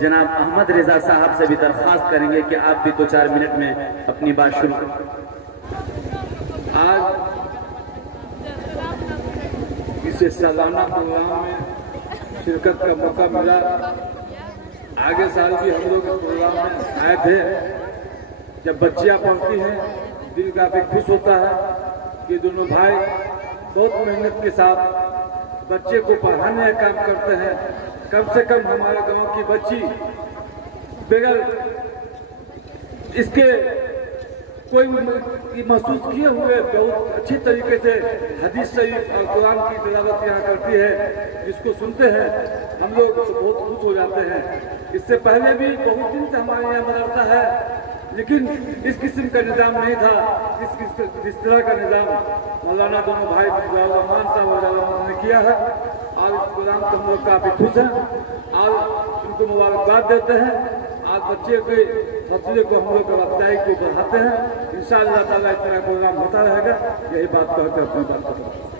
जनाब अहमद रेजा साहब से भी दरख्वास्त करेंगे कि आप भी 2-4 मिनट में अपनी बात शुरू करें। आज इसे सालाना प्रोग्राम में शिरकत का मौका मिला। आगे साल भी हम लोग इस प्रोग्राम में आए थे। जब बच्चियां पढ़ती हैं दिल काफी खुश होता है कि दोनों भाई बहुत मेहनत के साथ बच्चे को पढ़ाने का काम करते हैं। कम से कम हमारे गांव की बच्ची बगैर इसके कोई महसूस किए हुए बहुत अच्छी तरीके से हदीस शरीफ और कुरान की तिलावत यहाँ करती है। जिसको सुनते हैं हम लोग बहुत खुश हो जाते हैं। इससे पहले भी बहुत दिन से हमारे यहाँ मदरसा है, लेकिन इस किस्म का निज़ाम नहीं था। इस तरह का निज़ाम मौलाना दोनों भाई रहमान साहब ने किया है और इस प्रोग्राम से हम लोग काफ़ी खुश हैं और उनको मुबारकबाद देते हैं। आज बच्चे के हौसले को हम लोग अफजाई को बढ़ाते हैं। इंशाअल्लाह ताला इस तरह प्रोग्राम होता रहेगा। यही बात कहकर अपनी बात करता हूँ।